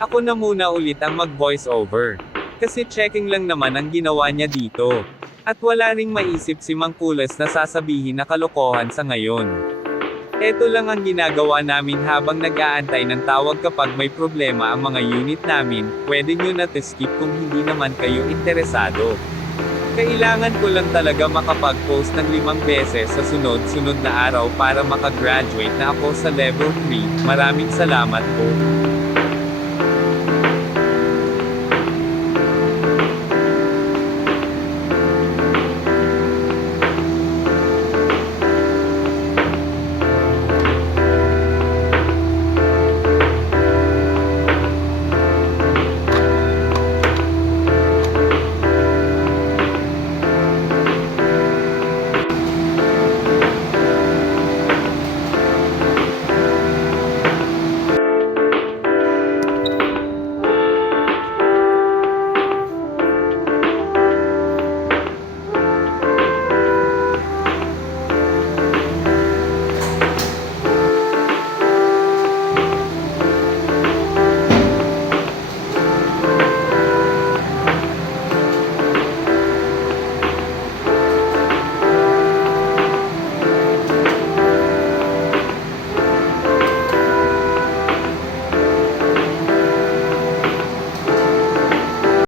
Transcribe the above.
Ako na muna ulit ang mag-voice over. Kasi checking lang naman ang ginawa niya dito. At wala ring maisip si Mang Kulas na sasabihin na kalokohan sa ngayon. Ito lang ang ginagawa namin habang nag-aantay ng tawag kapag may problema ang mga unit namin, pwede nyo na skip kung hindi naman kayo interesado. Kailangan ko lang talaga makapag-post ng 5 beses sa sunod-sunod na araw para makagraduate na ako sa level 3, maraming salamat po.